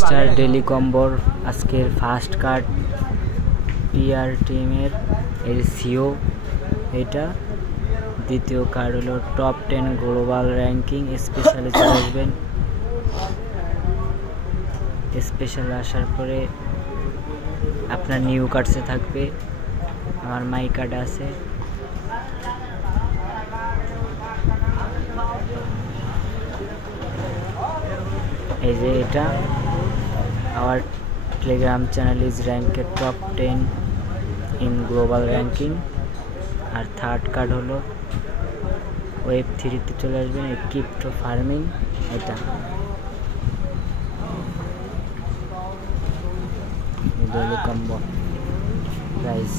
Star daily কম্বোর আজকের first card PR টিমের এর সিও এটা। দ্বিতীয় কার্ড হলো টপ 10 গ্লোবাল র্যাঙ্কিং স্পেশালে চলে আসবেন। স্পেশাল আসার পরে আপনার নিউ কার্ডসে থাকবে, আমার মাই কার্ড আছে। এই যে এটা আমার Telegram channel is ranked top 10 in global ranking. আর থার্ড কার্ড হলো ওয়েব 3-তে চলে আসবেন, ক্রিপ্টো ফার্মিং এটা। Daily combo price